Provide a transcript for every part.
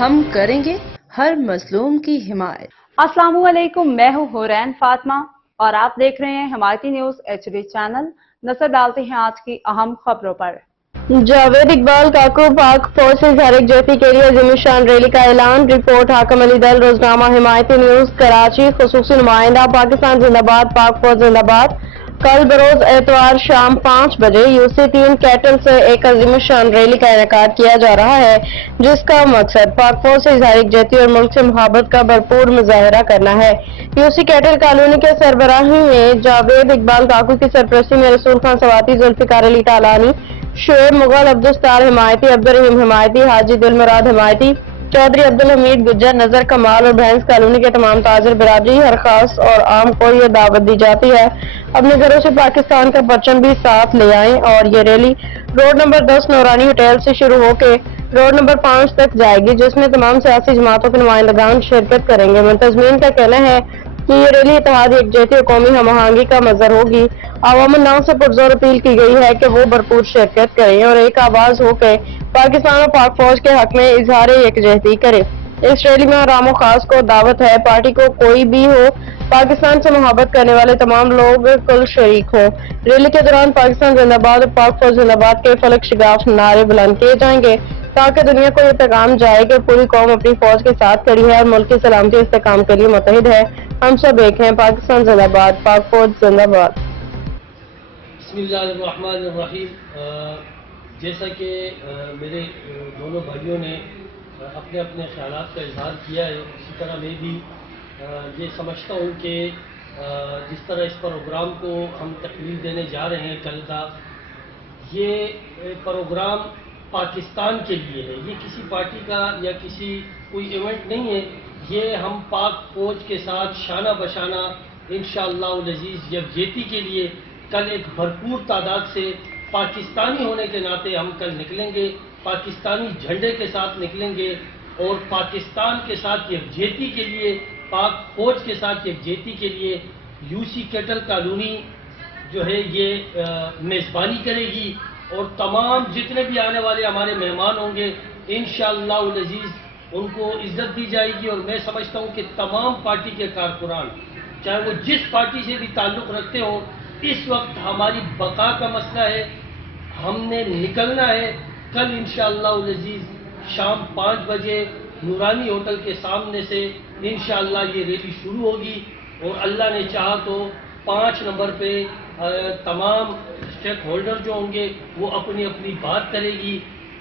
ہم کریں گے ہر مظلوم کی حمایت۔ السلام علیکم، میں ہوں حورین فاطمہ اور آپ دیکھ رہے ہیں حمایتی نیوز HD چینل۔ نظر ڈالتے ہیں آج کی اہم خبروں پر۔ جاوید اقبال کاکو پاک فوج سے اظہار یکجہتی کے لیے عظیم الشان ریلی کا اعلان۔ رپورٹ حاکم علی دل، روزنامہ حمایتی نیوز کراچی۔ خصوصی نمائندہ، پاکستان زندہ باد، پاک فوج زندہ باد۔ کل بروز اتوار شام 5 بجے UC3 کیٹل سے ایک عظیم الشان ریلی کا انعقاد کیا جا رہا ہے، جس کا مقصد پاک فوج سے اظہار یکجہتی اور ملک سے محبت کا بھرپور مظاہرہ کرنا ہے۔ UC کیٹل کالونی کے سربراہی میں جاوید اقبال کاکو کی سرپرستی میں رسول خان سواتی، ذوالفقار علی ٹالانی، شعیب مغل، عبدالستار حمایتی، عبدالرحیم حمایتی، حاجی دل مراد حمایتی، چودھری عبدالحمید گجر، نظر کمال اور بھینس کالونی کے تمام تاجر برادری، ہر خاص اور عام کو یہ دعوت دی جاتی ہے اپنے گھروں سے پاکستان کا پرچم بھی ساتھ لے آئیں اور یہ ریلی روڈ نمبر 10 نورانی ہوٹل سے شروع ہو کے روڈ نمبر 5 تک جائے گی، جس میں تمام سیاسی جماعتوں کے نمائندگان شرکت کریں گے۔ منتظمین کا کہنا ہے کہ یہ ریلی اتحاد، یکجہتی اور قومی ہم آہنگی کا مظہر ہوگی۔ عوام الناس سے پرزور اپیل کی گئی ہے کہ وہ بھرپور شرکت کریں اور ایک آواز ہو کے پاکستان اور پاک فوج کے حق میں اظہار یکجہتی کریں۔ اس ریلی میں عوام و خاص کو دعوت ہے، پارٹی کو کوئی بھی ہو، پاکستان سے محبت کرنے والے تمام لوگ کل شریک ہوں۔ ریلی کے دوران پاکستان زندہ باد اور پاک فوج زندہ باد کے فلک شگاف نعرے بلند کیے جائیں گے تاکہ دنیا کو یہ پیغام جائے کہ پوری قوم اپنی فوج کے ساتھ کھڑی ہے اور ملک کی سلامتی و استحکام کے لیے متحد ہے۔ ہم سب ایک ہیں، پاکستان زندہ باد، پاک فوج زندہ باد۔ بسم اللہ الرحمن الرحیم۔ جیسا کہ میرے دونوں بھائیوں نے اپنے اپنے خیالات کا اظہار کیا ہے، اسی طرح میں بھی یہ سمجھتا ہوں کہ جس طرح اس پروگرام کو ہم تقریر دینے جا رہے ہیں کل کا، یہ پروگرام پاکستان کے لیے ہے، یہ کسی پارٹی کا یا کسی کوئی ایونٹ نہیں ہے، یہ ہم پاک فوج کے ساتھ شانہ بشانہ انشاءاللہ العزیز یکجہتی کے لیے کل ایک بھرپور تعداد سے پاکستانی ہونے کے ناطے ہم کل نکلیں گے، پاکستانی جھنڈے کے ساتھ نکلیں گے اور پاکستان کے ساتھ یکجہتی کے لیے، پاک فوج کے ساتھ یکجہتی کے لیے UC کیٹل کالونی جو ہے یہ میزبانی کرے گی اور تمام جتنے بھی آنے والے ہمارے مہمان ہوں گے انشاءاللہ العزیز ان کو عزت دی جائے گی۔ اور میں سمجھتا ہوں کہ تمام پارٹی کے کارکنان چاہے وہ جس پارٹی سے بھی تعلق رکھتے ہوں، اس وقت ہماری بقا کا مسئلہ ہے، ہم نے نکلنا ہے کل انشاءاللہ العزیز شام 5 بجے نورانی ہوٹل کے سامنے سے انشاءاللہ یہ ریلی شروع ہوگی اور اللہ نے چاہا تو 5 نمبر پہ تمام اسٹیک ہولڈر جو ہوں گے وہ اپنی اپنی بات کرے گی۔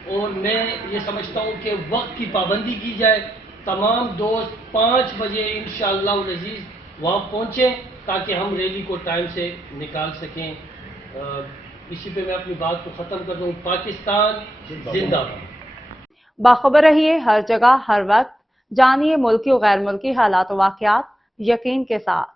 اور میں یہ سمجھتا ہوں کہ وقت کی پابندی کی جائے، تمام دوست 5 بجے انشاءاللہ العزیز وہاں پہنچیں تاکہ ہم ریلی کو ٹائم سے نکال سکیں۔ اسی پہ میں اپنی بات کو ختم کر دوں۔ پاکستان زندہ باد۔ باخبر رہیے ہر جگہ ہر وقت، جانیے ملکی و غیر ملکی حالات و واقعات یقین کے ساتھ۔